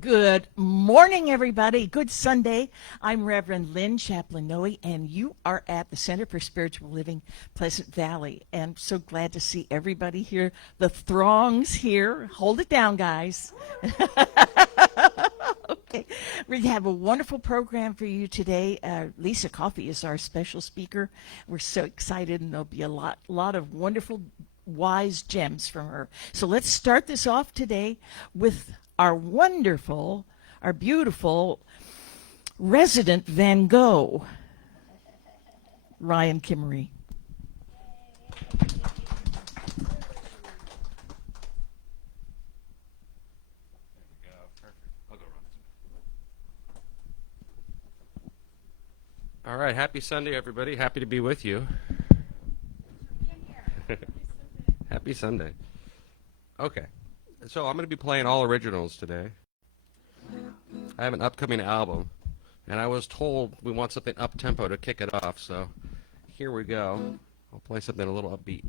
Good morning, everybody. Good Sunday. I'm Reverend Lynn Chaplain-Noe, and you are at the Center for Spiritual Living, Pleasant Valley. And I'm so glad to see everybody here. The throng's here. Hold it down, guys. Okay. We have a wonderful program for you today. Lissa Coffey is our special speaker. We're so excited, and there'll be a lot of wonderful, wise gems from her. So let's start this off today with our wonderful, our beautiful resident Van Gogh, Ryan Kimmery. All right, happy Sunday, everybody. Happy to be with you. Happy Sunday. Okay, so I'm going to be playing all originals today. I have an upcoming album, and I was told we want something up-tempo to kick it off, so here we go. I'll play something a little upbeat.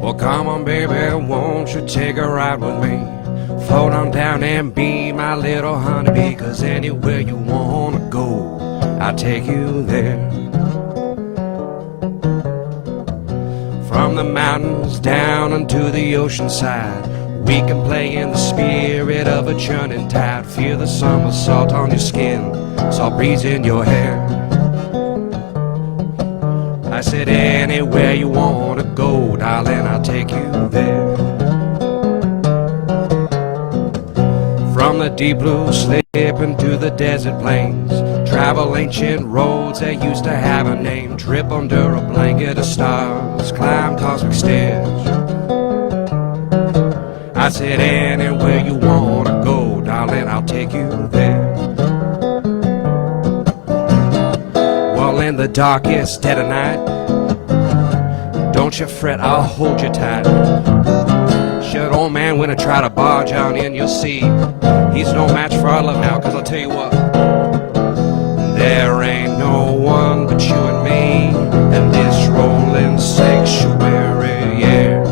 Well, come on, baby, won't you take a ride with me? Float on down and be my little honeybee, 'cause anywhere you wanna go, I'll take you there. From the mountains down onto the ocean side, we can play in the spirit of a churning tide. Feel the summer salt on your skin, salt breeze in your hair. I said anywhere you wanna go, darling, I'll take you there. From the deep blue slip into the desert plains, travel ancient roads that used to have a name, trip under a blanket of stars, climb cosmic stairs. I said anywhere you wanna go, darling, I'll take you there. Well, in the darkest dead of night, don't you fret, I'll hold you tight. Should old man when I try to barge on in, you'll see he's no match for our love now, 'cause I'll tell you what, there ain't no one but you and me and this rolling sanctuary, yeah.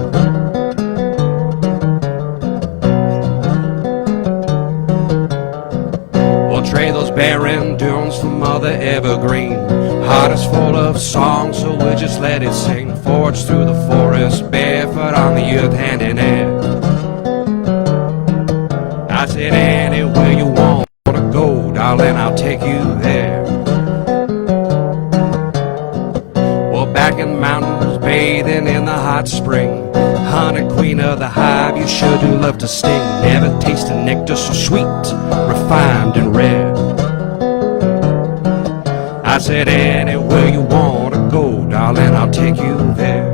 We'll trade those barren dunes for mother evergreen. Heart is full of song, so we'll just let it sing. Forge through the forest, barefoot on the earth, hand in hand. I said anywhere you wanna go, darling, I'll take you there. Well, back in the mountains, bathing in the hot spring, honey queen of the hive, you sure do love to sting. Never tasted nectar so sweet, refined and rare. I said anywhere you wanna go, darling, I'll take you there.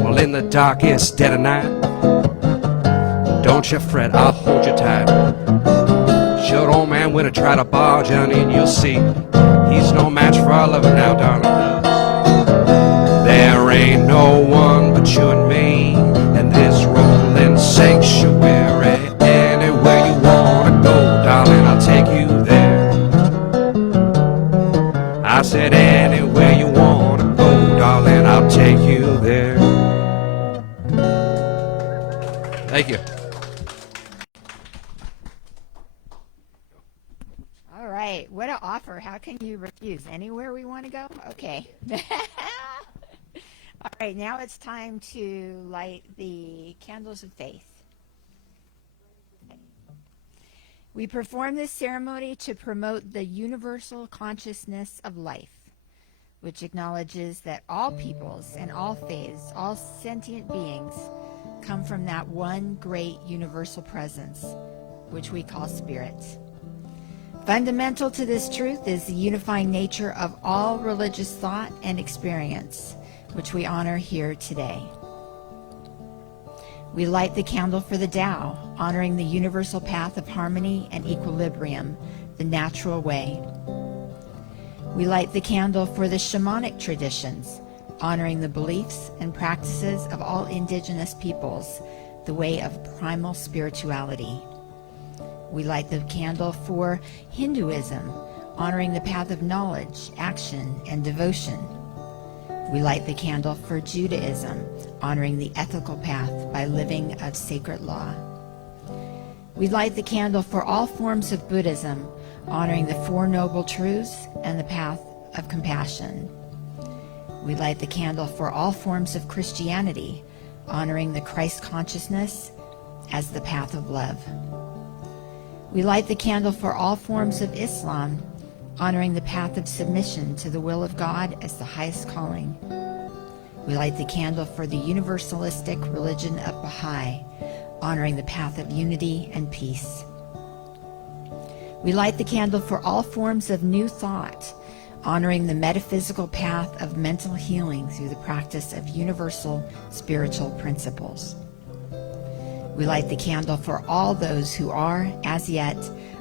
Well, in the darkest dead of night, don't you fret, I'll hold you tight. Should old man when I try to barge on in, you'll see he's no match for our loving now, darling. There ain't no one but you and me and this rolling sanctuary. Anywhere you wanna go, darling, I'll take you there. I said anywhere you wanna go, darling, I'll take you there. Thank you. All right, what an offer. How can you refuse? Anywhere we want to go? Okay. All right, now it's time to light the candles of faith. We perform this ceremony to promote the universal consciousness of life, which acknowledges that all peoples and all faiths, all sentient beings, come from that one great universal presence, which we call spirit. Fundamental to this truth is the unifying nature of all religious thought and experience, which we honor here today. We light the candle for the Tao, honoring the universal path of harmony and equilibrium, the natural way. We light the candle for the shamanic traditions, honoring the beliefs and practices of all indigenous peoples, the way of primal spirituality. We light the candle for Hinduism, honoring the path of knowledge, action, and devotion. We light the candle for Judaism, honoring the ethical path by living of sacred law. We light the candle for all forms of Buddhism, honoring the Four Noble Truths and the path of compassion. We light the candle for all forms of Christianity, honoring the Christ consciousness as the path of love. We light the candle for all forms of Islam, honoring the path of submission to the will of God as the highest calling. We light the candle for the universalistic religion of Baha'i, honoring the path of unity and peace. We light the candle for all forms of new thought, honoring the metaphysical path of mental healing through the practice of universal spiritual principles. We light the candle for all those who are, as yet,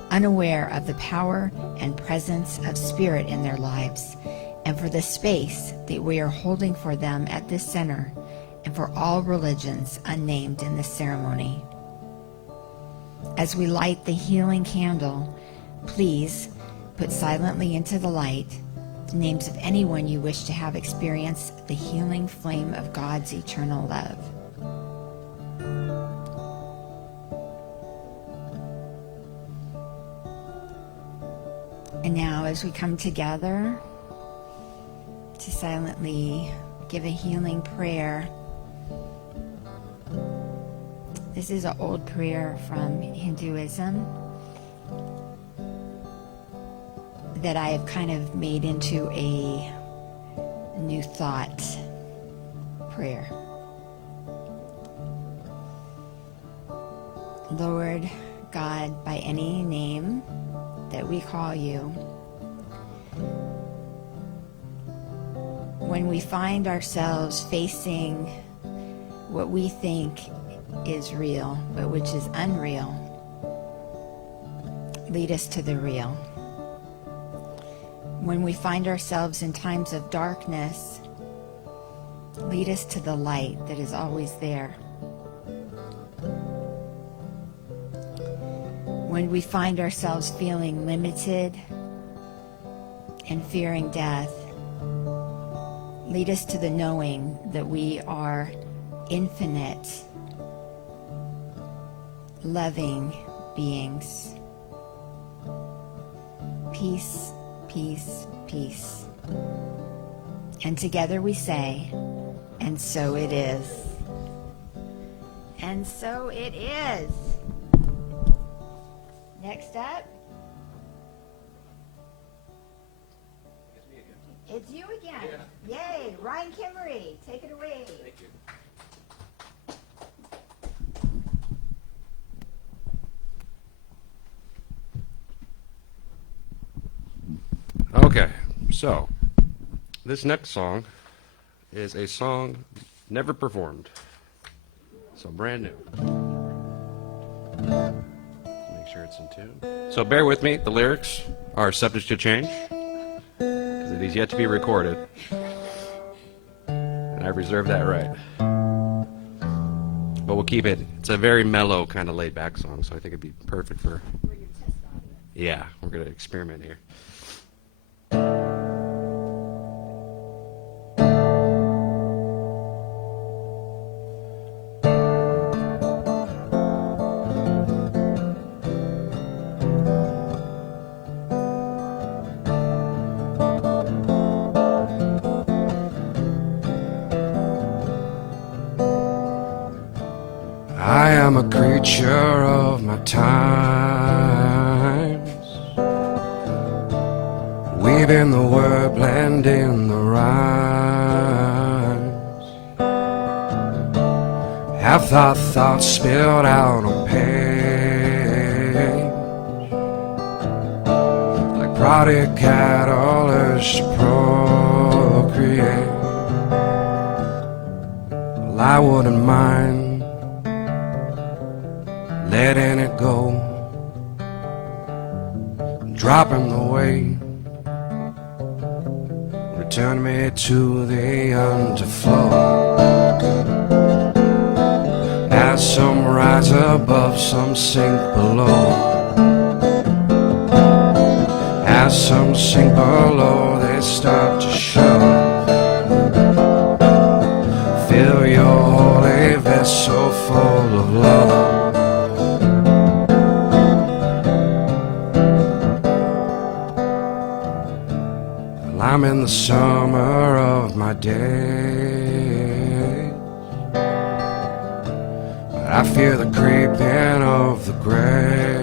unaware of the power and presence of spirit in their lives, and for the space that we are holding for them at this center, and for all religions unnamed in this ceremony. As we light the healing candle, please put silently into the light the names of anyone you wish to have experienced the healing flame of God's eternal love. And now, as we come together to silently give a healing prayer, this is an old prayer from Hinduism that I have kind of made into a new thought prayer. Lord God, by any name that we call you, when we find ourselves facing what we think is real, but which is unreal, lead us to the real. When we find ourselves in times of darkness, lead us to the light that is always there. When we find ourselves feeling limited and fearing death, lead us to the knowing that we are infinite, loving beings. Peace, peace, peace. And together we say, and so it is. And so it is. Next up, it's you again. Yeah. Yay, Ryan Kimmery, take it away. Thank you. Okay, so this next song is a song never performed, so brand new. Make sure it's in tune. So bear with me, the lyrics are subject to change, because it is yet to be recorded, and I reserve that right. But we'll keep it, it's a very mellow, kind of laid-back song, so I think it'd be perfect for, yeah, we're going to experiment here. I am a creature of my times, weaving the word, blending the rhymes. Have thoughts spilled out on page, like prodigal urge to procreate. Well, I wouldn't mind letting it go, dropping the weight, return me to the underflow. As some rise above, some sink below. As some sink below, they start to show. Fill your holy vessel full of love. Well, I'm in the summer of my days, but I fear the creeping of the grave,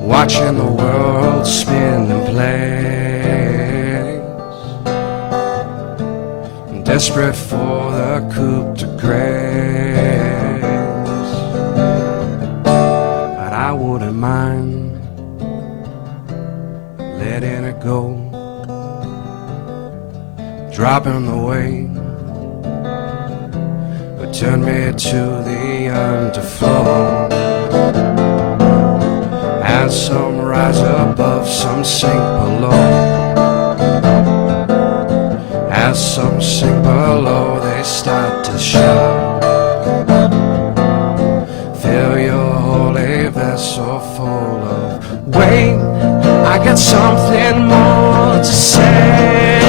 watching the world spin in place, desperate for the coup de grace. But I wouldn't mind letting it go, dropping the weight, but turn me to the underflow. As some rise above, some sink below. As some sink below, they start to show. Fill your holy vessel full of. Wait, I got something more to say.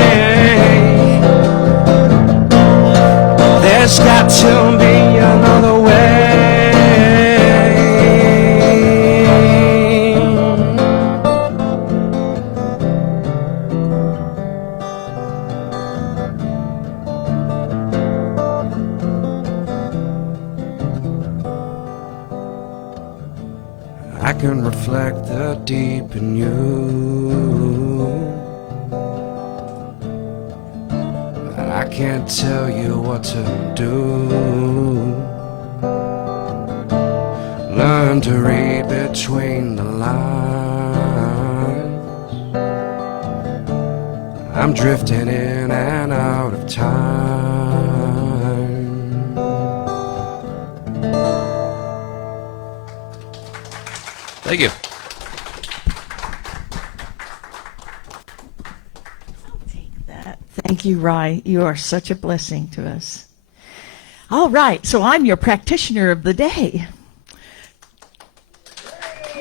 There's got to be another way. I can reflect the deep in you, but I can't tell you what to do. Learn to read between the lines. I'm drifting in and out of time. Thank you. I'll take that. Thank you, Rye. You are such a blessing to us. All right, so I'm your practitioner of the day.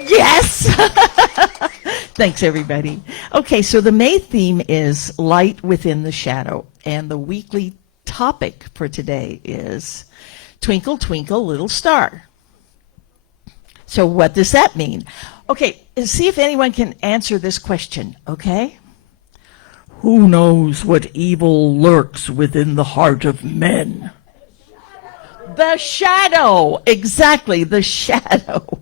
Yes! Thanks, everybody. Okay, so the May theme is Light Within the Shadow, and the weekly topic for today is Twinkle, Twinkle, Little Star. So what does that mean? Okay, see if anyone can answer this question, okay? Who knows what evil lurks within the heart of men? The shadow! Exactly, the shadow.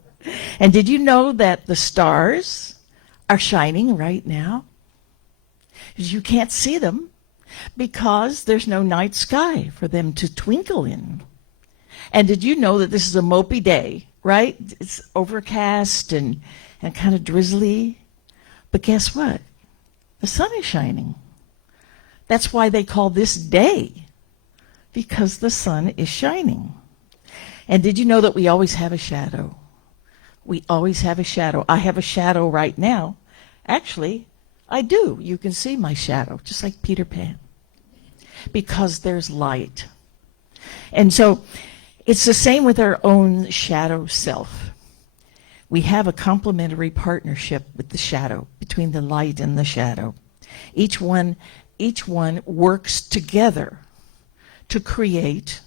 And did you know that the stars are shining right now? You can't see them because there's no night sky for them to twinkle in. And did you know that this is a mopey day? Right? It's overcast and kind of drizzly. But guess what? The sun is shining. That's why they call this day, because the sun is shining. And did you know that we always have a shadow? We always have a shadow. I have a shadow right now. Actually, I do. You can see my shadow, just like Peter Pan, because there's light. And so it's the same with our own shadow self. We have a complementary partnership with the shadow, between the light and the shadow. Each one works together to create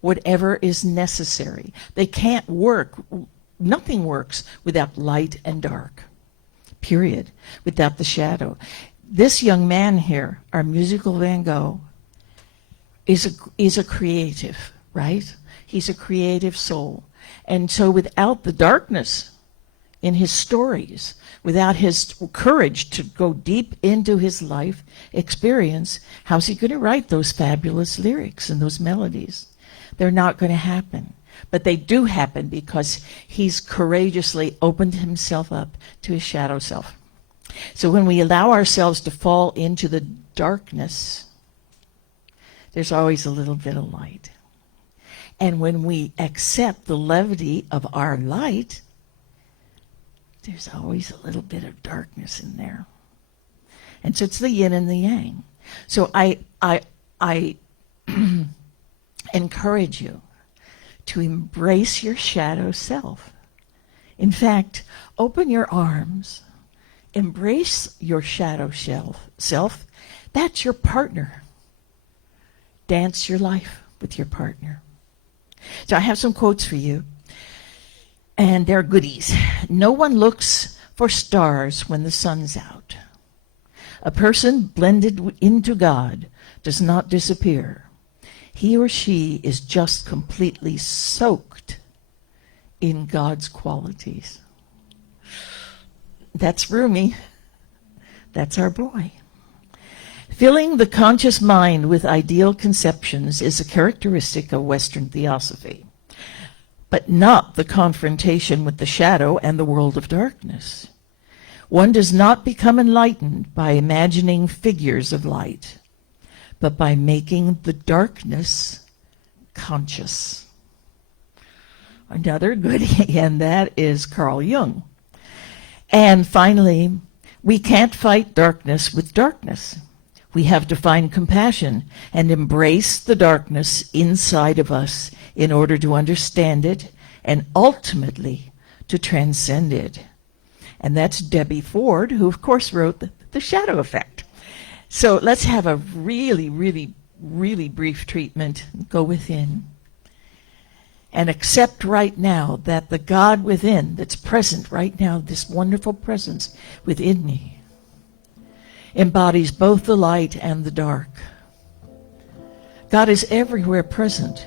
whatever is necessary. They can't work, nothing works without light and dark, period, without the shadow. This young man here, our musical Van Gogh, is a creative, right? He's a creative soul. And so without the darkness in his stories, without his courage to go deep into his life experience, how's he going to write those fabulous lyrics and those melodies? They're not going to happen. But they do happen because he's courageously opened himself up to his shadow self. So when we allow ourselves to fall into the darkness, there's always a little bit of light. And when we accept the levity of our light, there's always a little bit of darkness in there. And so it's the yin and the yang. So I encourage you to embrace your shadow self. In fact, open your arms, embrace your shadow self. That's your partner. Dance your life with your partner. So I have some quotes for you, and they're goodies. No one looks for stars when the sun's out. A person blended into God does not disappear. He or she is just completely soaked in God's qualities. That's Rumi. That's our boy. Filling the conscious mind with ideal conceptions is a characteristic of Western theosophy, but not the confrontation with the shadow and the world of darkness. One does not become enlightened by imagining figures of light, but by making the darkness conscious. Another goodie, and that is Carl Jung. And finally, we can't fight darkness with darkness. We have to find compassion and embrace the darkness inside of us in order to understand it and ultimately to transcend it. And that's Debbie Ford, who of course wrote The Shadow Effect. So let's have a really, really, really brief treatment. Go within and accept right now that the God within that's present right now, this wonderful presence within me, embodies both the light and the dark. God is everywhere present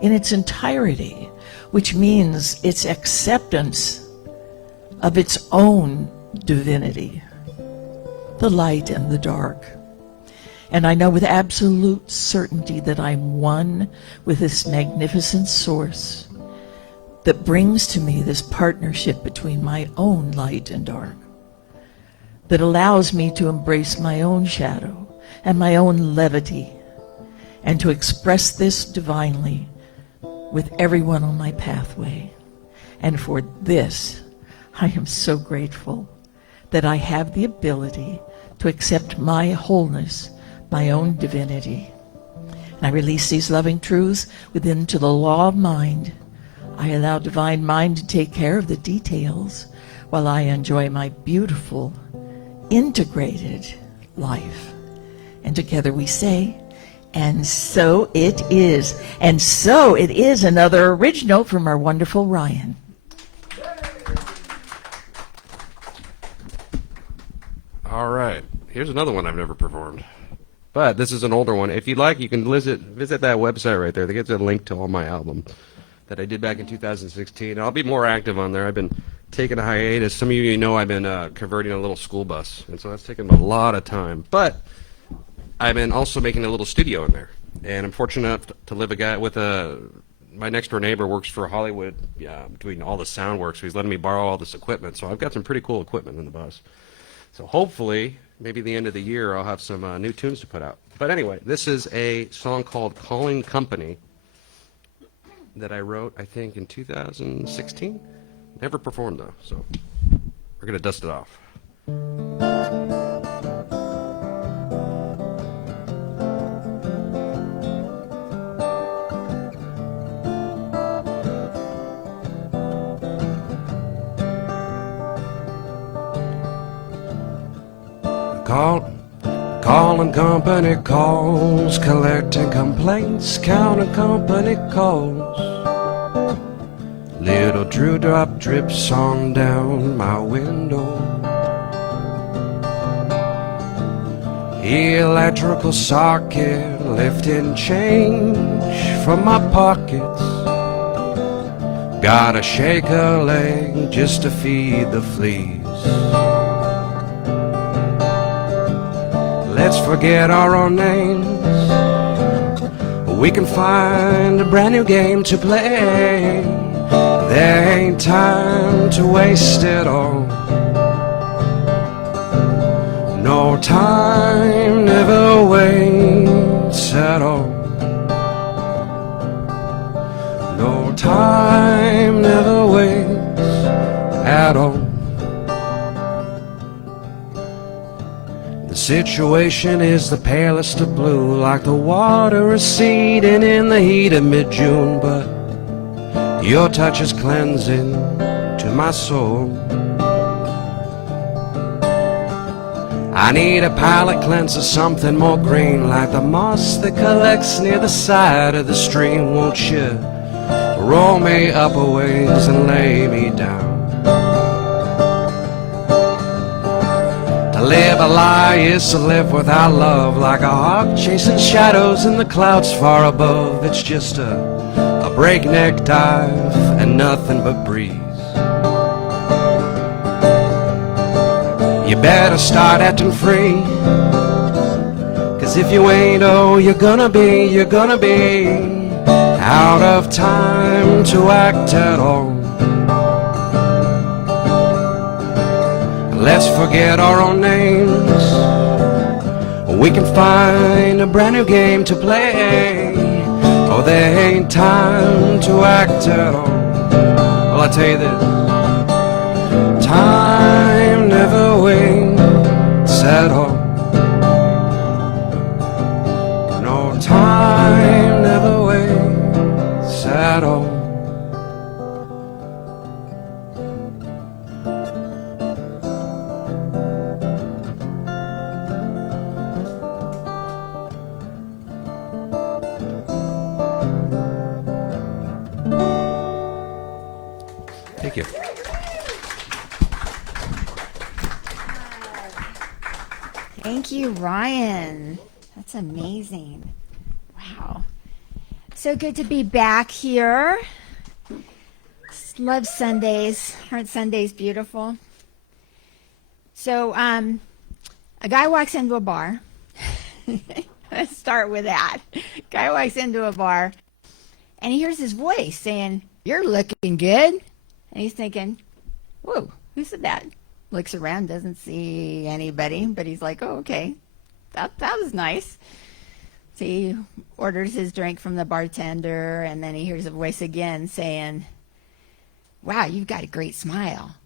in its entirety, which means its acceptance of its own divinity, the light and the dark. And I know with absolute certainty that I'm one with this magnificent source that brings to me this partnership between my own light and dark, that allows me to embrace my own shadow and my own levity, and to express this divinely with everyone on my pathway. And for this, I am so grateful that I have the ability to accept my wholeness, my own divinity. And I release these loving truths within to the law of mind. I allow divine mind to take care of the details while I enjoy my beautiful, integrated life. And together we say, and so it is. And so it is, another original from our wonderful Ryan. All right. Here's another one I've never performed. But this is an older one. If you'd like, you can visit that website right there. That gets a link to all my album that I did back in 2016. And I'll be more active on there. I've been taking a hiatus. Some of you know I've been converting a little school bus. And so that's taken a lot of time. But I've been also making a little studio in there. And I'm fortunate enough to live with my next door neighbor works for Hollywood, doing all the sound work. So he's letting me borrow all this equipment. So I've got some pretty cool equipment in the bus. So hopefully, maybe the end of the year, I'll have some new tunes to put out. But anyway, this is a song called Calling Company that I wrote, I think, in 2016. Never performed, though, so we're going to dust it off. Calling company calls, collecting complaints, counting company calls. Little dewdrop drips on down my window. Electrical socket lifting change from my pockets. Gotta shake a leg just to feed the fleas. Let's forget our own names. We can find a brand new game to play. There ain't time to waste it all. No time never waits at all. No time never waits at all. The situation is the palest of blue, like the water receding in the heat of mid-June. But your touch is cleansing, to my soul. I need a palate cleanser, something more green, like the moss that collects near the side of the stream. Won't you roll me up a ways and lay me down? To live a lie is to live without love, like a hawk chasing shadows in the clouds far above. It's just a breakneck dive and nothing but breeze. You better start acting free, 'cause if you ain't, oh, you're gonna be out of time to act at all. Let's forget our own names, we can find a brand new game to play. Oh, there ain't time to act at all. Well, I tell you this, time never waits at all. No, time never waits at all. Thank you. Thank you, Ryan. That's amazing. Wow. So good to be back here. Love Sundays. Aren't Sundays beautiful? So, a guy walks into a bar. Let's start with that. Guy walks into a bar, and he hears his voice saying, "You're looking good." And he's thinking, "Whoa, who said that?" Looks around, doesn't see anybody, but he's like, "Oh, okay. That was nice." So he orders his drink from the bartender, and then he hears a voice again saying, "Wow, you've got a great smile."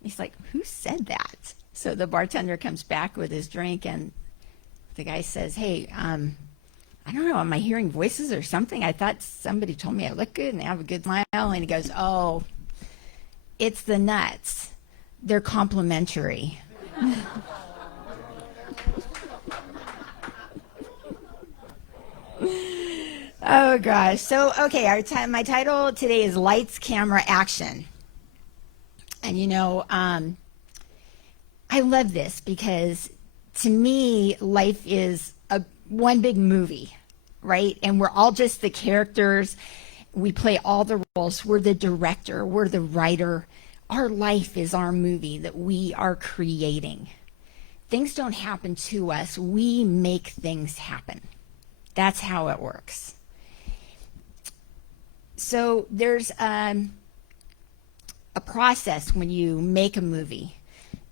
He's like, "Who said that?" So the bartender comes back with his drink, and the guy says, "Hey, I don't know, am I hearing voices or something? I thought somebody told me I look good and I have a good smile." And he goes, "Oh, it's the nuts. They're complimentary." Oh gosh. So, okay, my title today is Lights, Camera, Action. And you know, I love this because to me, life is one big movie, right? And we're all just the characters. We play all the roles. We're the director. We're the writer. Our life is our movie that we are creating. Things don't happen to us. We make things happen. That's how it works. So there's a process when you make a movie.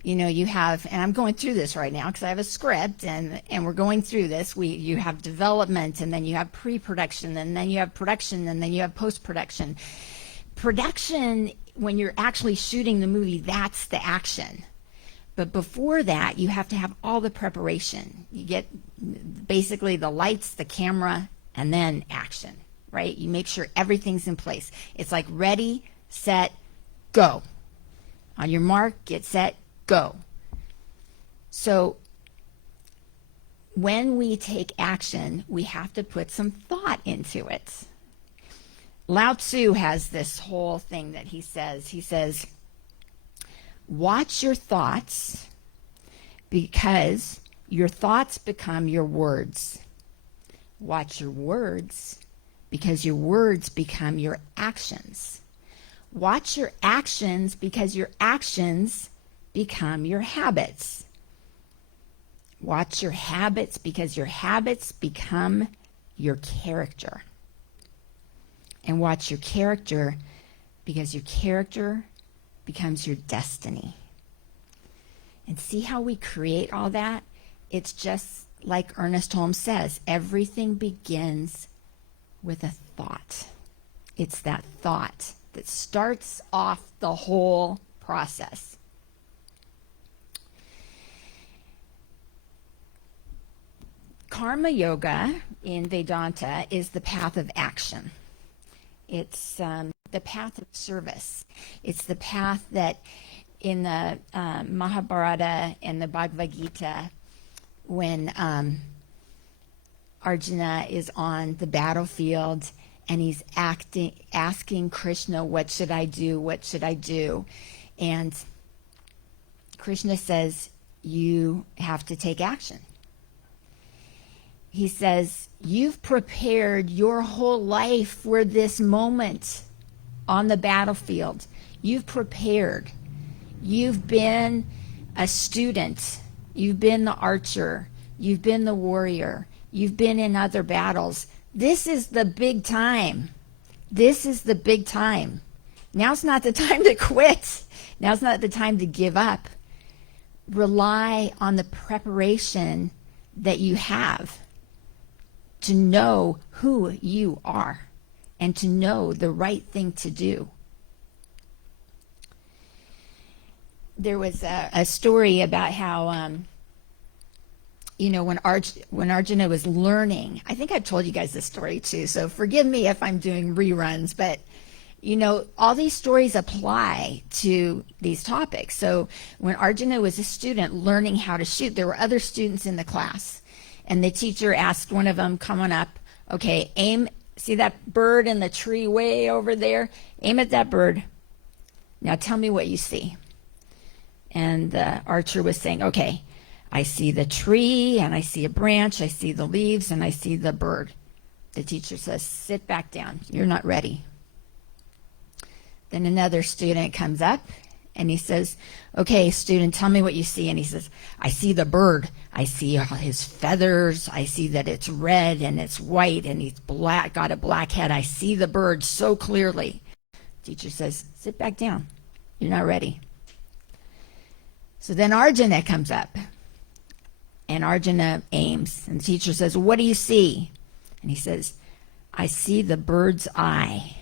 You know, you have, and I'm going through this right now because I have a script, and we're going through this. You have development, and then you have pre-production, and then you have production, and then you have post-production. Production, when you're actually shooting the movie, that's the action. But before that, you have to have all the preparation. You get basically the lights, the camera, and then action, right? You make sure everything's in place. It's like ready, set, go. On your mark, get set, go. So when we take action, we have to put some thought into it. Lao Tzu has this whole thing that he says. He says, watch your thoughts because your thoughts become your words. Watch your words because your words become your actions. Watch your actions because your actions become your habits. Watch your habits because your habits become your character. And watch your character because your character becomes your destiny. And see how we create all that? It's just like Ernest Holmes says, everything begins with a thought. It's that thought that starts off the whole process. Karma yoga in Vedanta is the path of action. It's the path of service. It's the path that in the Mahabharata and the Bhagavad Gita, when Arjuna is on the battlefield and he's asking Krishna, what should I do? What should I do? And Krishna says, you have to take action. He says, you've prepared your whole life for this moment on the battlefield. You've prepared. You've been a student. You've been the archer. You've been the warrior. You've been in other battles. This is the big time. This is the big time. Now's not the time to quit. Now's not the time to give up. Rely on the preparation that you have to know who you are and to know the right thing to do. There was a story about how, when Arjuna was learning, I think I've told you guys this story too, so forgive me if I'm doing reruns, but all these stories apply to these topics. So when Arjuna was a student learning how to shoot, there were other students in the class. And the teacher asked one of them, come on up. Okay, aim. See that bird in the tree way over there? Aim at that bird. Now tell me what you see. And the archer was saying, okay, I see the tree, and I see a branch, I see the leaves, and I see the bird. The teacher says, sit back down. You're not ready. Then another student comes up and he says, okay, student, tell me what you see. And he says, I see the bird. I see his feathers. I see that it's red and it's white and he's black, got a black head. I see the bird so clearly. Teacher says, sit back down. You're not ready. So then Arjuna comes up and Arjuna aims. And the teacher says, what do you see? And he says, I see the bird's eye.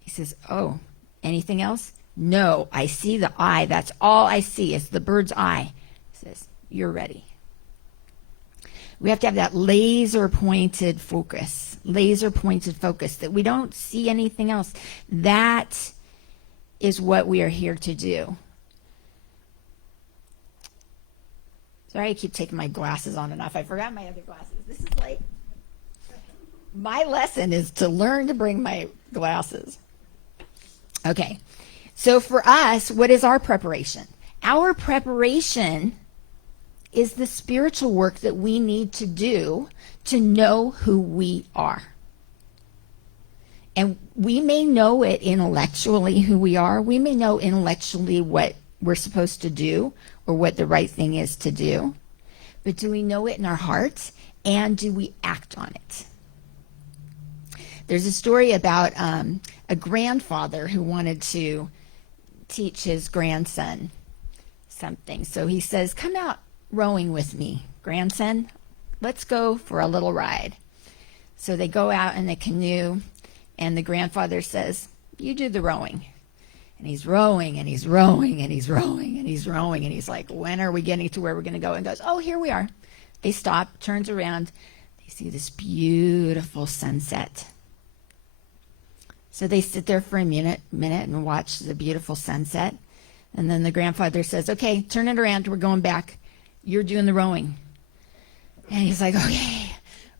He says, oh, anything else? No, I see the eye. That's all I see is the bird's eye. He says, you're ready. We have to have that laser-pointed focus that we don't see anything else. That is what we are here to do. Sorry, I keep taking my glasses on and off. I forgot my other glasses. This is like, my lesson is to learn to bring my glasses. Okay, so for us, what is our preparation? Our preparation is the spiritual work that we need to do to know who we are. And we may know it intellectually who we are. We may know intellectually what we're supposed to do or what the right thing is to do. But do we know it in our hearts? And do we act on it? There's a story about a grandfather who wanted to teach his grandson something. So he says, come out rowing with me, grandson. Let's go for a little ride. So they go out in the canoe, and the grandfather says, you do the rowing. And he's rowing, and he's rowing, and he's rowing, and he's rowing, and he's like, when are we getting to where we're going to go? And goes, oh, here we are. They stop, turns around. They see this beautiful sunset. So they sit there for a minute and watch the beautiful sunset. And then the grandfather says, okay, turn it around. We're going back. You're doing the rowing. And he's like, okay,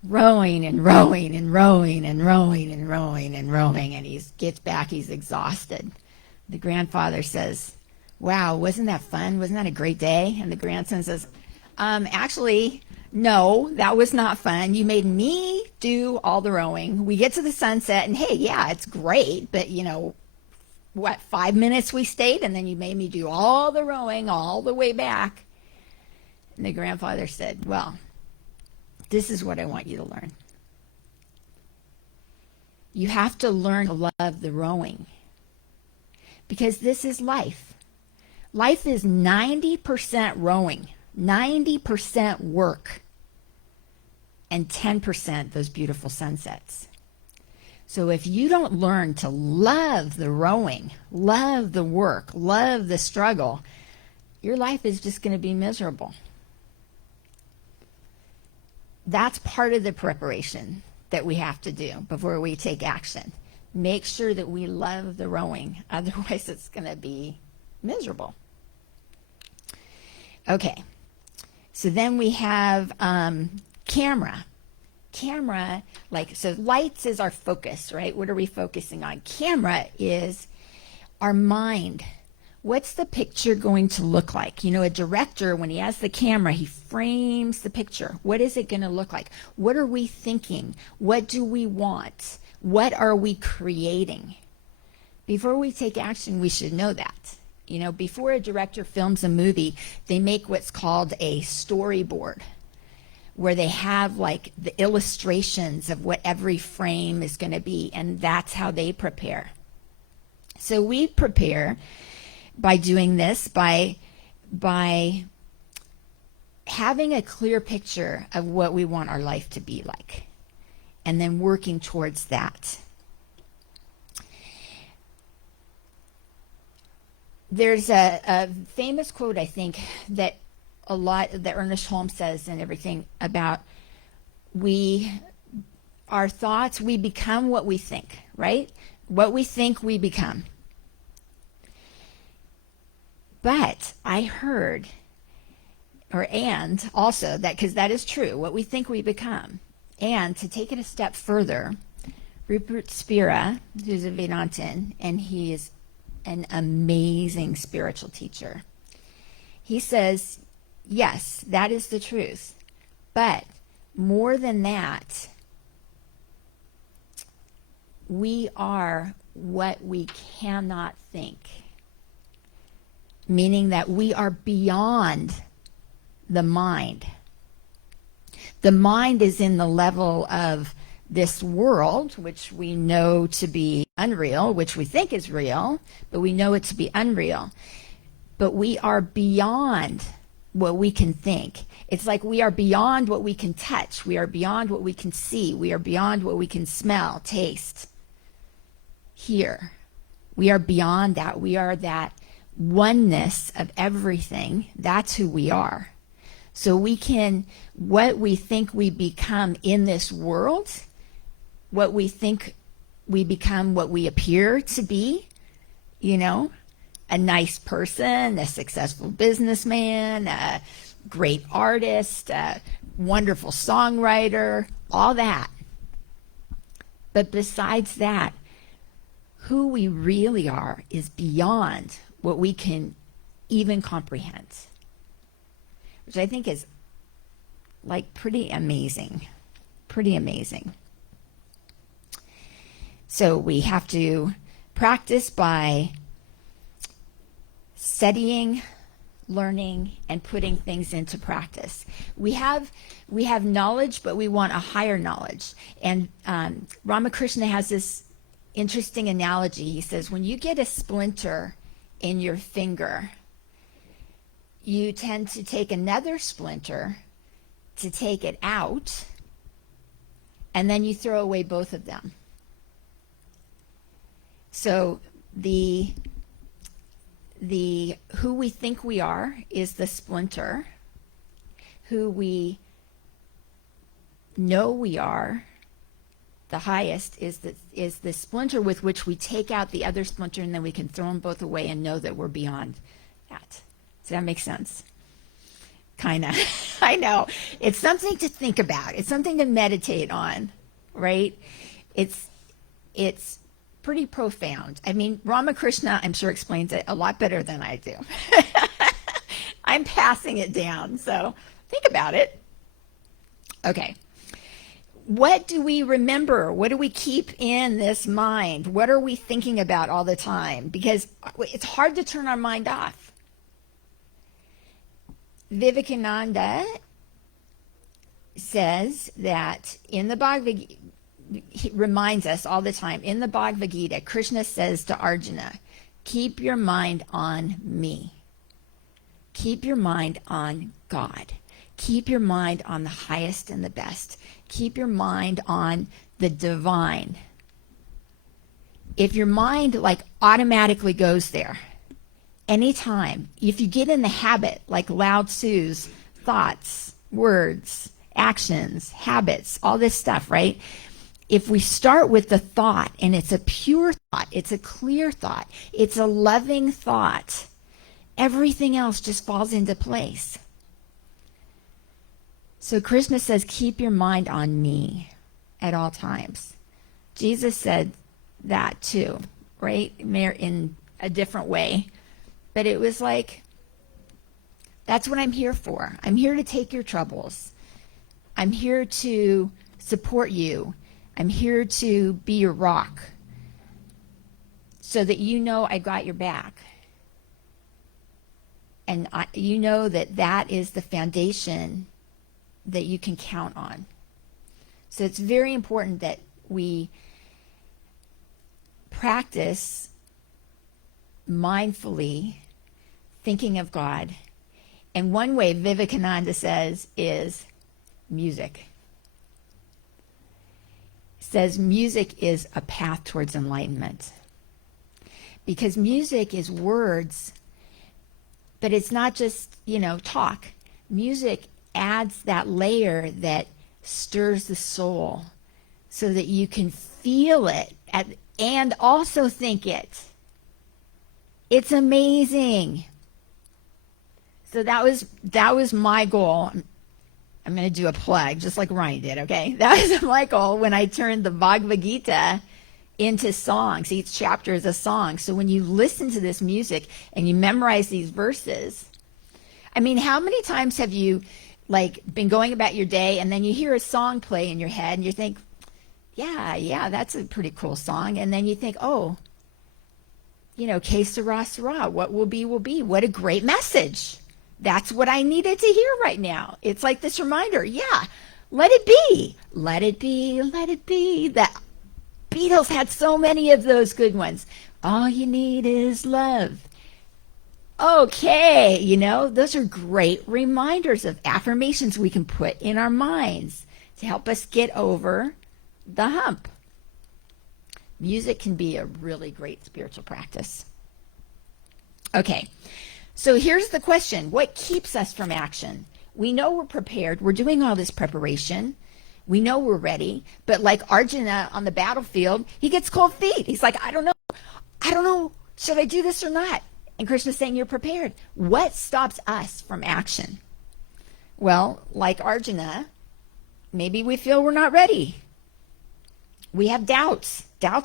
rowing and rowing and rowing and rowing and rowing and rowing. And he gets back. He's exhausted. The grandfather says, wow, wasn't that fun? Wasn't that a great day? And the grandson says, actually, no, that was not fun. You made me do all the rowing. We get to the sunset, and hey, yeah, it's great. But, 5 minutes we stayed, and then you made me do all the rowing all the way back. And the grandfather said, well, this is what I want you to learn. You have to learn to love the rowing. Because this is life. Life is 90% rowing. 90% work, and 10% those beautiful sunsets. So if you don't learn to love the rowing, love the work, love the struggle, your life is just going to be miserable. That's part of the preparation that we have to do before we take action. make sure that we love the rowing. Otherwise, it's going to be miserable. Okay. So then we have camera. Camera, so lights is our focus, right? What are we focusing on? Camera is our mind. What's the picture going to look like? You know, a director, when he has the camera, he frames the picture. What is it going to look like? What are we thinking? What do we want? What are we creating? Before we take action, we should know that. You know, before a director films a movie, they make what's called a storyboard, where they have like the illustrations of what every frame is going to be, and that's how they prepare. So we prepare by doing this, by having a clear picture of what we want our life to be like, and then working towards that. There's a famous quote, I think, that Ernest Holmes says and everything about our thoughts, we become what we think, right? What we think, we become. But I heard, and also that, because that is true, what we think, we become. And to take it a step further, Rupert Spira, who's a Vedantin, and he is an amazing spiritual teacher. He says, yes, that is the truth. But more than that, we are what we cannot think. Meaning that we are beyond the mind. The mind is in the level of this world, which we know to be unreal, which we think is real, but we know it to be unreal. But we are beyond what we can think. It's like we are beyond what we can touch. We are beyond what we can see. We are beyond what we can smell, taste, hear. We are beyond that. We are that oneness of everything. That's who we are. So we can, what we think we become in this world, what we think we become, what we appear to be, you know, a nice person, a successful businessman, a great artist, a wonderful songwriter, all that. But besides that, who we really are is beyond what we can even comprehend, which I think is like pretty amazing. So we have to practice by studying, learning, and putting things into practice. We have knowledge, but we want a higher knowledge. And Ramakrishna has this interesting analogy. He says, when you get a splinter in your finger, you tend to take another splinter to take it out, and then you throw away both of them. So the who we think we are is the splinter. Who we know we are, the highest, is the splinter with which we take out the other splinter, and then we can throw them both away and know that we're beyond that. Does that make sense? Kind of. I know. It's something to think about. It's something to meditate on, right? It's pretty profound. I mean, Ramakrishna, I'm sure, explains it a lot better than I do. I'm passing it down, so think about it. Okay. What do we remember? What do we keep in this mind? What are we thinking about all the time? Because it's hard to turn our mind off. Vivekananda says that in the Bhagavad Gita, he reminds us all the time, in the Bhagavad Gita, Krishna says to Arjuna, keep your mind on me. Keep your mind on God. Keep your mind on the highest and the best. Keep your mind on the divine. If your mind like automatically goes there, anytime, if you get in the habit, like Lao Tzu's thoughts, words, actions, habits, all this stuff, right? if we start with the thought, and it's a pure thought, it's a clear thought, it's a loving thought, everything else just falls into place. So Krishna says, keep your mind on me at all times. Jesus said that too, right? In a different way. But it was like, that's what I'm here for. I'm here to take your troubles. I'm here to support you. I'm here to be your rock so that you know I got your back. And you know that that is the foundation that you can count on. So it's very important that we practice mindfully thinking of God. And one way Vivekananda says is music. Says music is a path towards enlightenment. Because music is words, but it's not just, talk. Music adds that layer that stirs the soul so that you can feel it and also think it. It's amazing. So that was my goal. I'm going to do a plug, just like Ryan did, okay? That was my goal when I turned the Bhagavad Gita into songs. Each chapter is a song. So when you listen to this music and you memorize these verses, I mean, how many times have you been going about your day and then you hear a song play in your head and you think, yeah, that's a pretty cool song. And then you think, oh, que sera, sera, what will be, will be. What a great message. That's what I needed to hear right now. It's like this reminder, let it be. Let it be, let it be. The Beatles had so many of those good ones. All you need is love. Okay, those are great reminders of affirmations we can put in our minds to help us get over the hump. Music can be a really great spiritual practice. Okay, so here's the question. What keeps us from action? We know we're prepared. We're doing all this preparation. We know we're ready. But like Arjuna on the battlefield, he gets cold feet. He's like, I don't know. Should I do this or not? And Krishna's saying, you're prepared. What stops us from action? Well, like Arjuna, maybe we feel we're not ready. We have doubts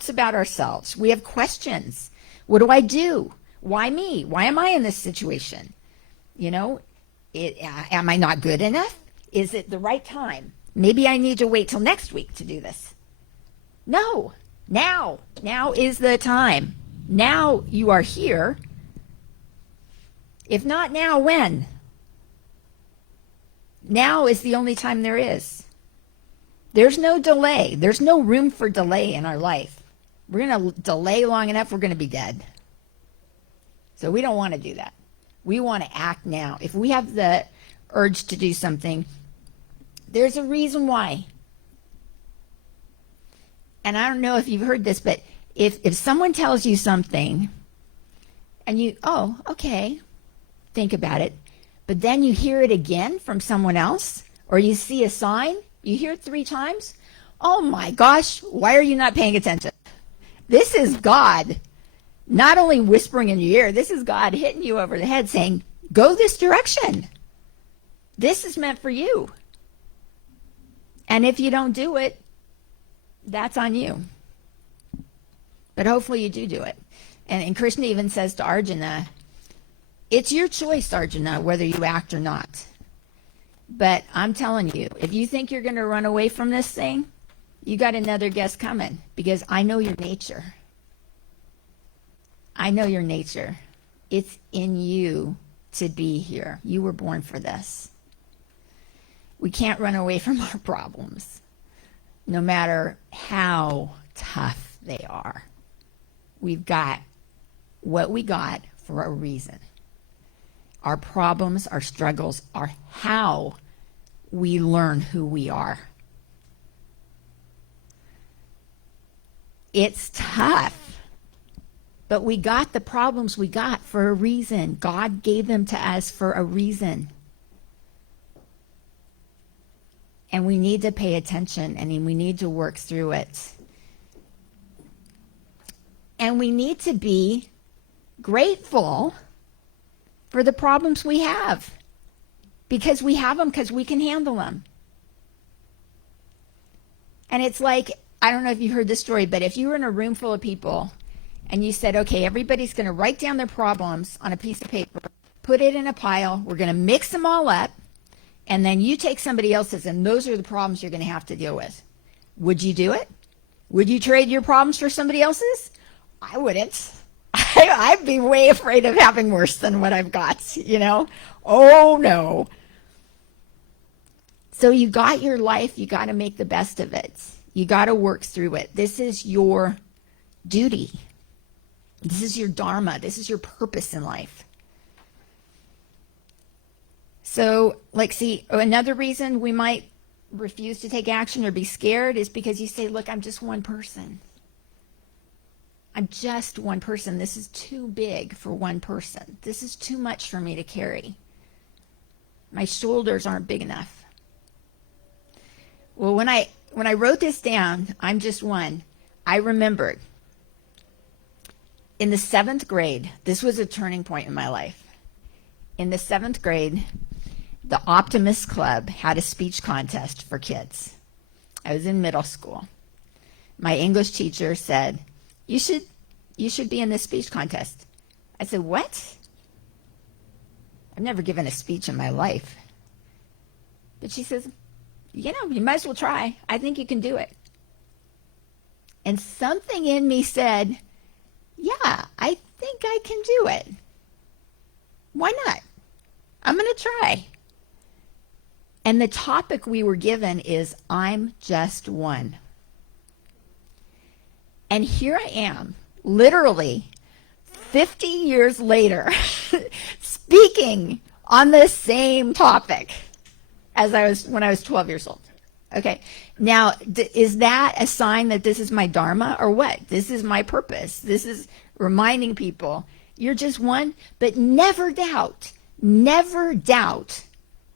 about ourselves. We have questions. What do I do? Why me? Why am I in this situation? Am I not good enough? Is it the right time? Maybe I need to wait till next week to do this. No, now is the time. Now you are here. If not now, when? Now is the only time there is. There's no delay. There's no room for delay in our life. We're going to delay long enough, we're going to be dead. So we don't want to do that. We want to act now. If we have the urge to do something, there's a reason why. And I don't know if you've heard this, but if someone tells you something and you, oh, okay, think about it, but then you hear it again from someone else, or you see a sign, you hear it 3 times, oh my gosh, why are you not paying attention? This is God not only whispering in your ear, this is God hitting you over the head saying, go this direction. This is meant for you. And if you don't do it, that's on you. But hopefully you do it. And Krishna even says to Arjuna, it's your choice, Arjuna, whether you act or not. But I'm telling you, if you think you're going to run away from this thing, you got another guess coming, because I know your nature. I know your nature. It's in you to be here. You were born for this. We can't run away from our problems, no matter how tough they are. We've got what we got for a reason. Our problems, our struggles are how we learn who we are. It's tough, but we got the problems we got for a reason. God gave them to us for a reason. And we need to pay attention, and we need to work through it. And we need to be grateful for the problems we have, because we have them because we can handle them. And it's like, I don't know if you heard this story, but if you were in a room full of people and you said, okay, everybody's going to write down their problems on a piece of paper, put it in a pile, we're going to mix them all up, and then you take somebody else's, and those are the problems you're going to have to deal with. Would you do it? Would you trade your problems for somebody else's? I wouldn't. I'd be way afraid of having worse than what I've got, you know? Oh, no. So you got your life. You got to make the best of it. You got to work through it. This is your duty. This is your dharma. This is your purpose in life. So, see, another reason we might refuse to take action or be scared is because you say, look, I'm just one person. I'm just one person. This is too big for one person. This is too much for me to carry. My shoulders aren't big enough. Well, when I wrote this down, I'm just one, I remembered in the 7th grade, this was a turning point in my life. In the 7th grade, the Optimist Club had a speech contest for kids. I was in middle school. My English teacher said, you should be in this speech contest. I said, what? I've never given a speech in my life. But she says, you might as well try. I think you can do it. And something in me said, yeah, I think I can do it. Why not? I'm going to try. And the topic we were given is, I'm just one. And here I am, literally 50 years later, speaking on the same topic as I was when I was 12 years old. Okay, now is that a sign that this is my dharma or what? This is my purpose. This is reminding people, you're just one, but never doubt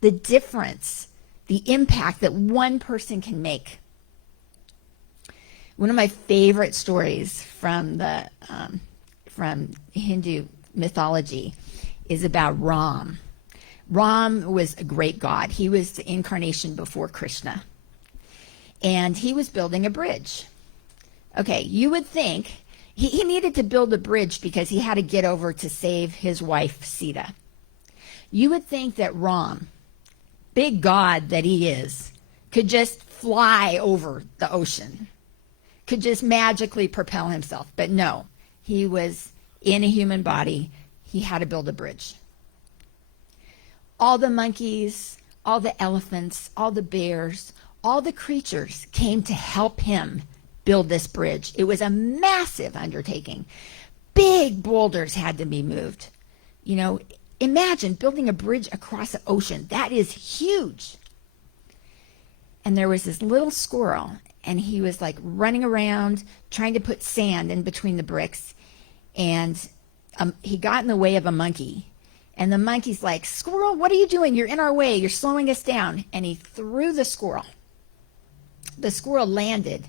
the difference, the impact that one person can make. One of my favorite stories from Hindu mythology is about Ram. Ram was a great god. He was the incarnation before Krishna. And he was building a bridge. Okay, you would think he needed to build a bridge because he had to get over to save his wife, Sita. You would think that Ram, big god that he is, could just fly over the ocean, could just magically propel himself. But no, he was in a human body. He had to build a bridge. All the monkeys, all the elephants, all the bears, all the creatures came to help him build this bridge. It was a massive undertaking. Big boulders had to be moved. Imagine building a bridge across an ocean. That is huge. And there was this little squirrel, and he was running around trying to put sand in between the bricks. And he got in the way of a monkey. And the monkey's like, squirrel, what are you doing? You're in our way. You're slowing us down. And he threw the squirrel. The squirrel landed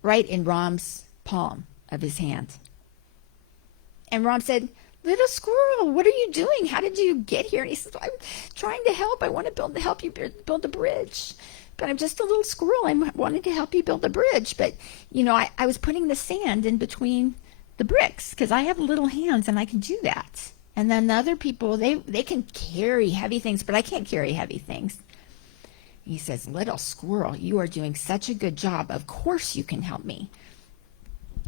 right in Ram's palm of his hand. And Ram said, little squirrel, what are you doing? How did you get here? And he says, I'm trying to help. I want to help you build a bridge. But I'm just a little squirrel. I wanted to help you build a bridge. But, I was putting the sand in between the bricks because I have little hands and I can do that. And then the other people, they can carry heavy things, but I can't carry heavy things. He says, little squirrel, you are doing such a good job. Of course you can help me.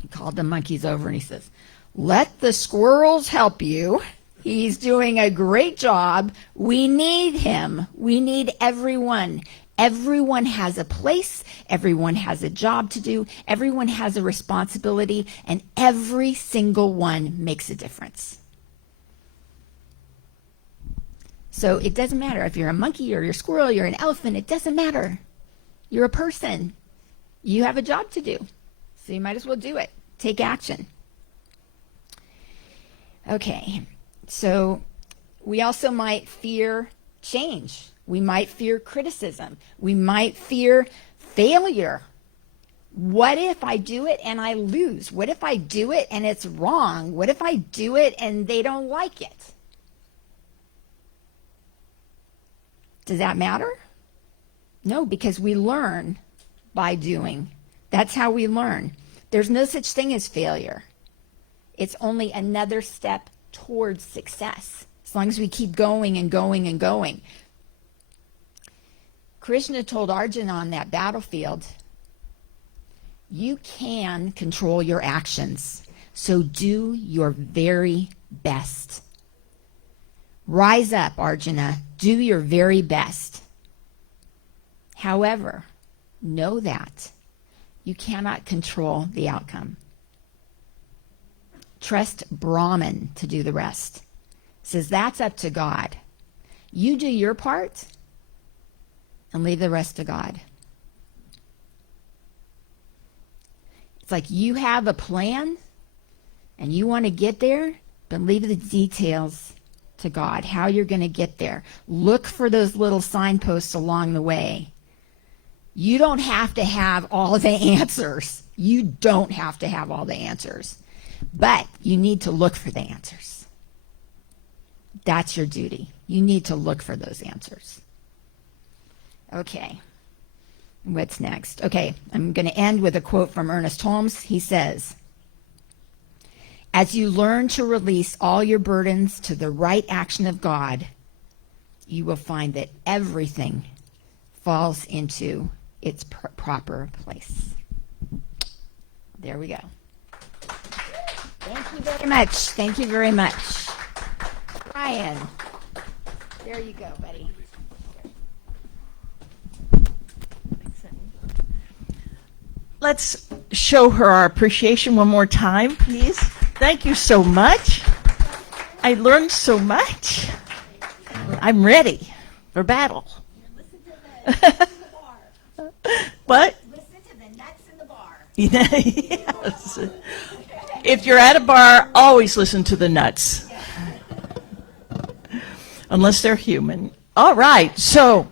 He called the monkeys over and he says, let the squirrels help you. He's doing a great job. We need him. We need everyone. Everyone has a place. Everyone has a job to do. Everyone has a responsibility. And every single one makes a difference. So it doesn't matter if you're a monkey or you're a squirrel, you're an elephant. It doesn't matter. You're a person. You have a job to do. So you might as well do it. Take action. Okay. So we also might fear change. We might fear criticism. We might fear failure. What if I do it and I lose? What if I do it and it's wrong? What if I do it and they don't like it? Does that matter? No, because we learn by doing. That's how we learn. There's no such thing as failure. It's only another step towards success, as long as we keep going and going and going. Krishna told Arjuna on that battlefield, you can control your actions, so do your very best. Rise up, Arjuna, do your very best. However, know that you cannot control the outcome. Trust Brahman to do the rest. Says that's up to God. You do your part and leave the rest to God. It's like you have a plan and you want to get there, but leave the details to God, how you're going to get there. Look for those little signposts along the way. You don't have to have all the answers. You don't have to have all the answers. But you need to look for the answers. That's your duty. You need to look for those answers. Okay. What's next? Okay, I'm going to end with a quote from Ernest Holmes. He says, as you learn to release all your burdens to the right action of God, you will find that everything falls into its proper place. There we go. Thank you very much. Thank you very much. Brian, there you go, buddy. Let's show her our appreciation one more time, please. Thank you so much. I learned so much. I'm ready for battle. What? Listen to the nuts in the bar. Yes. If you're at a bar, always listen to the nuts. Unless they're human. All right, so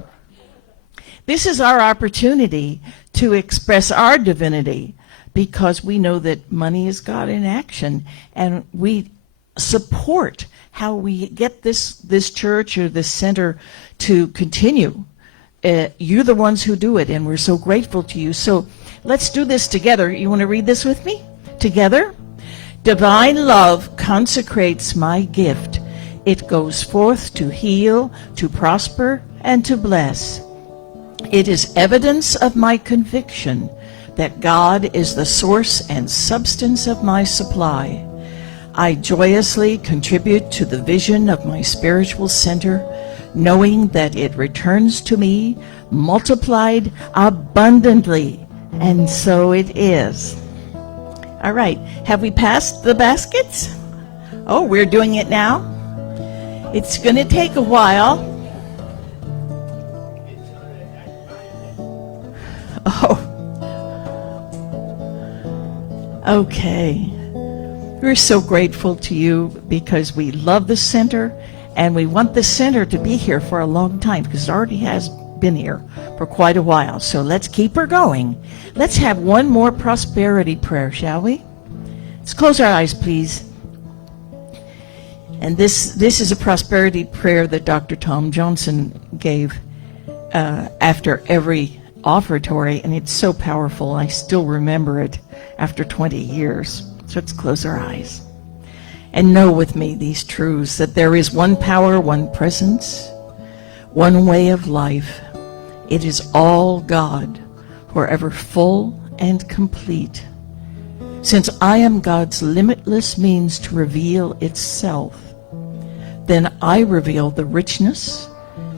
this is our opportunity to express our divinity, because we know that money is God in action, and we support how we get this church or this center to continue. You're the ones who do it, and we're so grateful to you. So let's do this together. You want to read this with me? Together? Divine love consecrates my gift. It goes forth to heal, to prosper, and to bless. It is evidence of my conviction that God is the source and substance of my supply. I joyously contribute to the vision of my spiritual center, knowing that it returns to me multiplied abundantly, and so it is. All right, have we passed the baskets? Oh, we're doing it now? It's going to take a while. Oh. Okay. We're so grateful to you because we love the center, and we want the center to be here for a long time, because it already has been here for quite a while. So let's keep her going. Let's have one more prosperity prayer, shall we? Let's close our eyes, please. And this is a prosperity prayer that Dr. Tom Johnson gave after every offertory, and it's so powerful. I still remember it after 20 years. So let's close our eyes and know with me these truths, that there is one power, one presence, one way of life. It is all God, forever full and complete. Since I am God's limitless means to reveal itself, then I reveal the richness,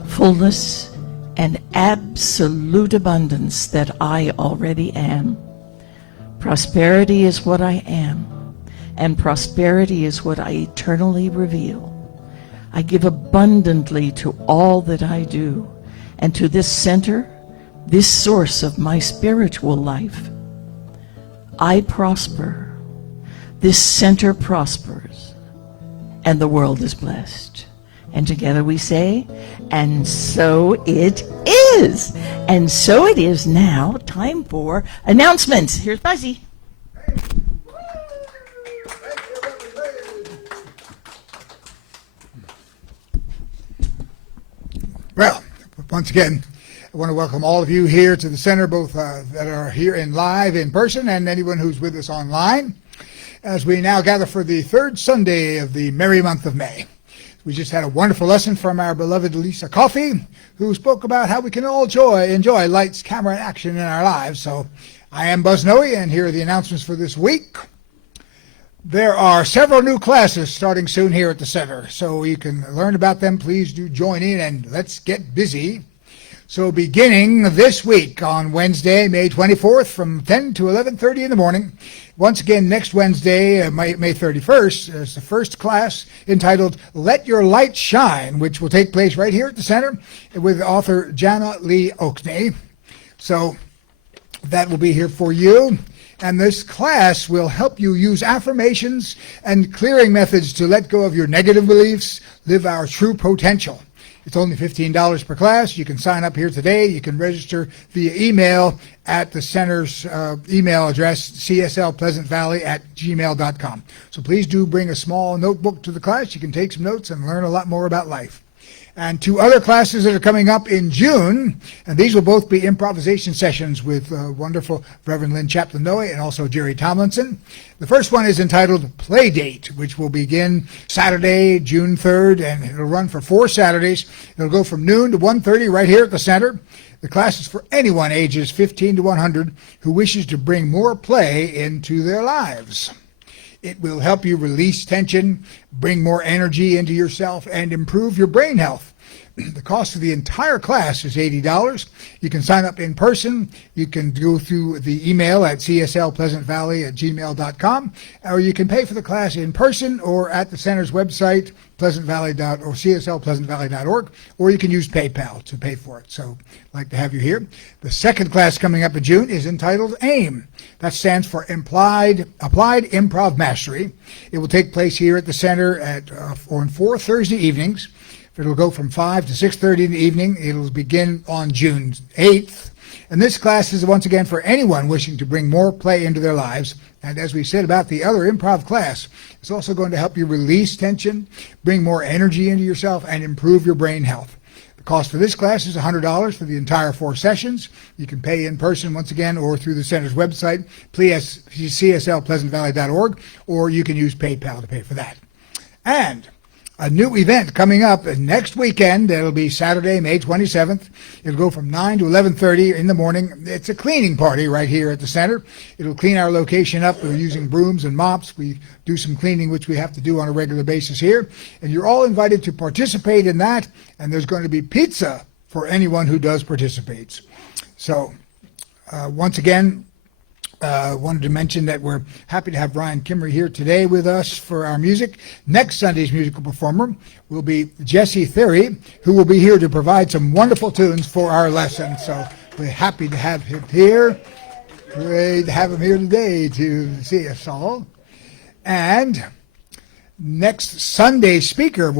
fullness, and absolute abundance that I already am. Prosperity is what I am, and prosperity is what I eternally reveal. I give abundantly to all that I do, and to this center, this source of my spiritual life. I prosper, this center prospers, and the world is blessed. And together we say, and so it is. And so it is now time for announcements. Here's Buzzy. Well, once again, I want to welcome all of you here to the center, both that are here in live in person and anyone who's with us online, as we now gather for the third Sunday of the merry month of May. We just had a wonderful lesson from our beloved Lissa Coffey, who spoke about how we can all enjoy lights, camera, and action in our lives. So I am Buzz Noe, and here are the announcements for this week. There are several new classes starting soon here at the center, so you can learn about them. Please do join in, and let's get busy. So beginning this week on Wednesday, May 24th, from 10 to 11:30 in the morning. Once again, next Wednesday, May 31st, is the first class entitled Let Your Light Shine, which will take place right here at the center with author Jana Lee Oakney. So that will be here for you. And this class will help you use affirmations and clearing methods to let go of your negative beliefs, live our true potential. It's only $15 per class. You can sign up here today. You can register via email at the center's email address, cslpleasantvalley@gmail.com. So please do bring a small notebook to the class. You can take some notes and learn a lot more about life. And two other classes that are coming up in June, and these will both be improvisation sessions with wonderful Reverend Lynn Chaplin-Noe and also Jerry Tomlinson. The first one is entitled Play Date, which will begin Saturday, June 3rd, and it'll run for 4 Saturdays. It'll go from noon to 1:30 right here at the center. The class is for anyone ages 15 to 100 who wishes to bring more play into their lives. It will help you release tension, bring more energy into yourself, and improve your brain health. The cost of the entire class is $80. You can sign up in person. You can go through the email at cslpleasantvalley@gmail.com, or you can pay for the class in person or at the center's website, cslpleasantvalley.org, or you can use PayPal to pay for it. So I'd like to have you here. The second class coming up in June is entitled AIM. That stands for Applied Improv Mastery. It will take place here at the center on 4 Thursday evenings. It'll go from 5 to 6:30 in the evening. It'll begin on June 8th. And this class is once again for anyone wishing to bring more play into their lives. And as we said about the other improv class, it's also going to help you release tension, bring more energy into yourself, and improve your brain health. The cost for this class is $100 for the entire 4 sessions. You can pay in person once again or through the center's website, please cslpleasantvalley.org, or you can use PayPal to pay for that. And a new event coming up next weekend. It'll be Saturday, May 27th. It'll go from 9 to 11:30 in the morning. It's a cleaning party right here at the center. It'll clean our location up. We're using brooms and mops. We do some cleaning, which we have to do on a regular basis here. And you're all invited to participate in that. And there's going to be pizza for anyone who does participate. So once again, wanted to mention that we're happy to have Ryan Kimmery here today with us for our music. Next Sunday's musical performer will be Jesse Theory, who will be here to provide some wonderful tunes for our lesson. So we're happy to have him here. Great to have him here today to see us all. And next Sunday's speaker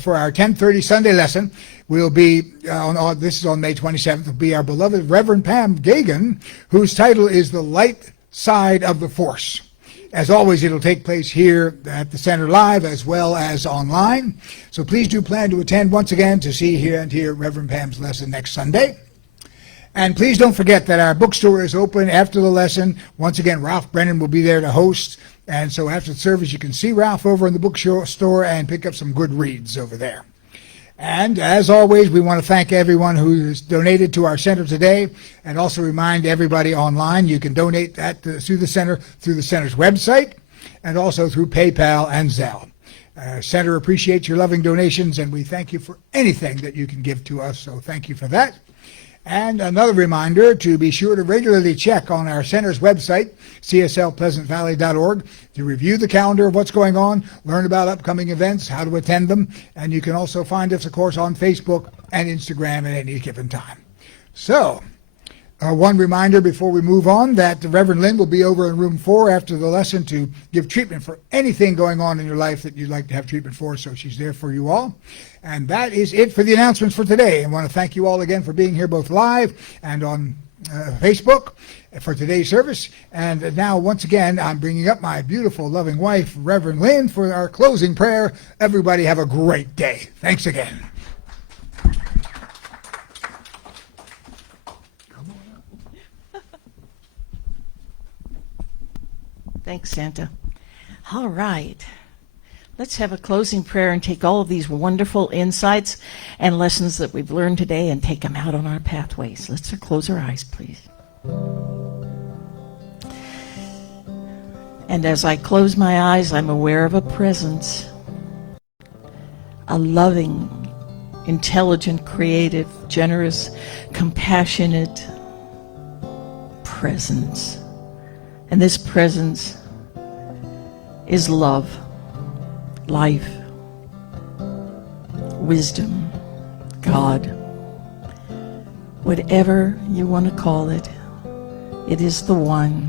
for our 10:30 Sunday lesson will be, this is on May 27th, will be our beloved Reverend Pam Gagan, whose title is The Light Side of the Force. As always, it'll take place here at the center live as well as online. So please do plan to attend once again to see and hear Reverend Pam's lesson next Sunday. And please don't forget that our bookstore is open after the lesson. Once again, Ralph Brennan will be there to host. And so after the service, you can see Ralph over in the bookstore and pick up some good reads over there. And as always, we want to thank everyone who has donated to our center today, and also remind everybody online you can donate through the center's website, and also through PayPal and Zelle. Center appreciates your loving donations, and we thank you for anything that you can give to us, so thank you for that. And another reminder to be sure to regularly check on our center's website, cslpleasantvalley.org, to review the calendar of what's going on, learn about upcoming events, how to attend them, and you can also find us, of course, on Facebook and Instagram at any given time. So, One reminder before we move on that the Reverend Lynn will be over in room 4 after the lesson to give treatment for anything going on in your life that you'd like to have treatment for, so she's there for you all. And that is it for the announcements for today. I want to thank you all again for being here both live and on Facebook for today's service. And now, once again, I'm bringing up my beautiful, loving wife, Reverend Lynn, for our closing prayer. Everybody have a great day. Thanks again. Thanks, Santa. All right. Let's have a closing prayer and take all of these wonderful insights and lessons that we've learned today and take them out on our pathways. Let's close our eyes, please. And as I close my eyes, I'm aware of a presence, a loving, intelligent, creative, generous, compassionate presence. And this presence is love, life, wisdom, God. Whatever you want to call it, it is the one,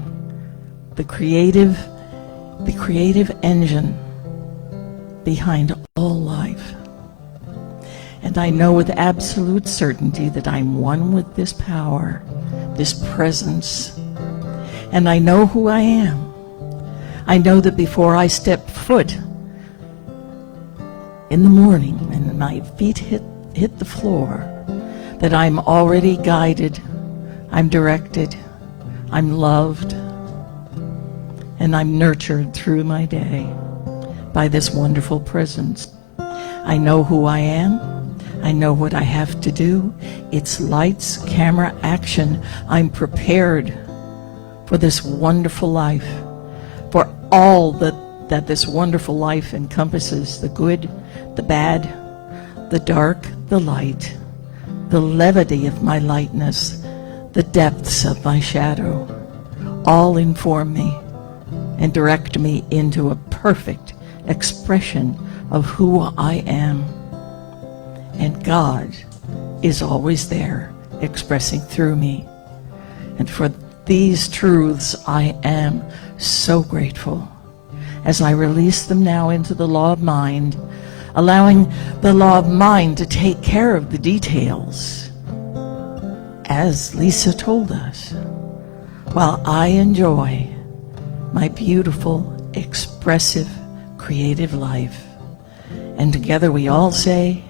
the creative engine behind all life. And I know with absolute certainty that I'm one with this power, this presence. And I know who I am. I know that before I step foot in the morning and my feet hit the floor, that I'm already guided, I'm directed, I'm loved, and I'm nurtured through my day by this wonderful presence. I know who I am. I know what I have to do. It's lights, camera, action. I'm prepared for this wonderful life, for all that this wonderful life encompasses, the good, the bad, the dark, the light, the levity of my lightness, the depths of my shadow, all inform me and direct me into a perfect expression of who I am. And God is always there, expressing through me. And for these truths, I am so grateful. As I release them now into the law of mind, allowing the law of mind to take care of the details, as Lissa told us, while I enjoy my beautiful, expressive, creative life. And together we all say,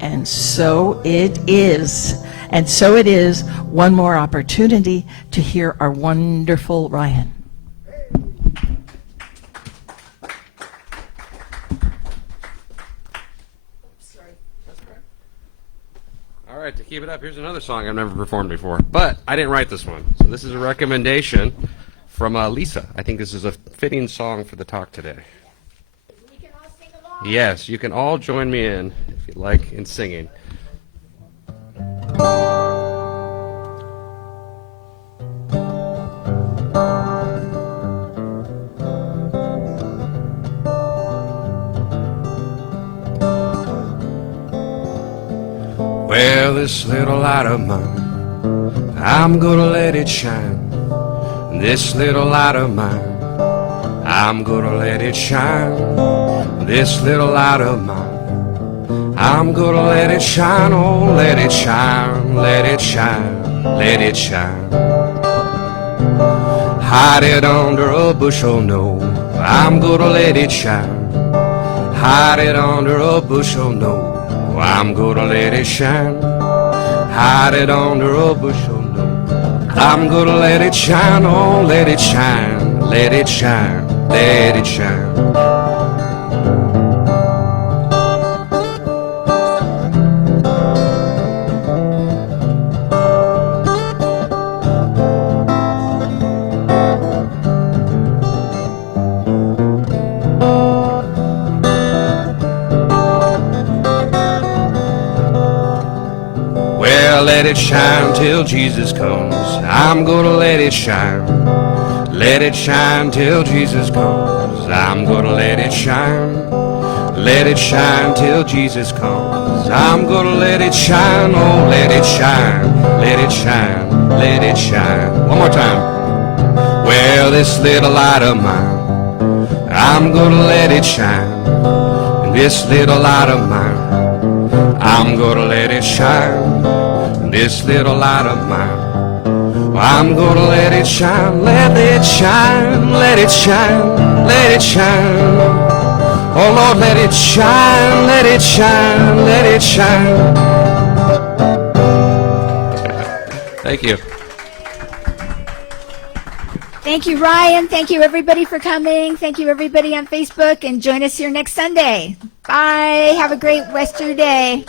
and so it is. And so it is. One more opportunity to hear our wonderful Ryan. All right, to keep it up, here's another song I've never performed before, but I didn't write this one. So this is a recommendation from Lissa. I think this is a fitting song for the talk today. We can all sing along. Yes, you can all join me in, if you like, in singing. Well, this little light of mine, I'm gonna let it shine. This little light of mine, I'm gonna let it shine. This little light of mine, I'm gonna let it shine. Oh, let it shine, let it shine, let it shine. Hide it under a bushel, no, I'm gonna let it shine. Hide it under a bushel, no, I'm gonna let it shine. Hide it under a bushel, no, I'm gonna let it shine. Oh, let it shine, let it shine, let it shine. Let it shine till Jesus comes. I'm gonna let it shine. Let it shine till Jesus comes. I'm gonna let it shine. Let it shine till Jesus comes. I'm gonna let it shine. Oh, let it shine. Let it shine. let it shine. One more time. Well, this little light of mine, I'm gonna let it shine. And this little light of mine, I'm gonna let it shine. And this little light of mine, I'm gonna let it shine. Let it shine, let it shine, let it shine. Oh Lord, let it shine, let it shine, let it shine. Thank you. Thank you, Ryan. Thank you, everybody, for coming. Thank you, everybody on Facebook, and join us here next Sunday. Bye. Have a great rest of your day.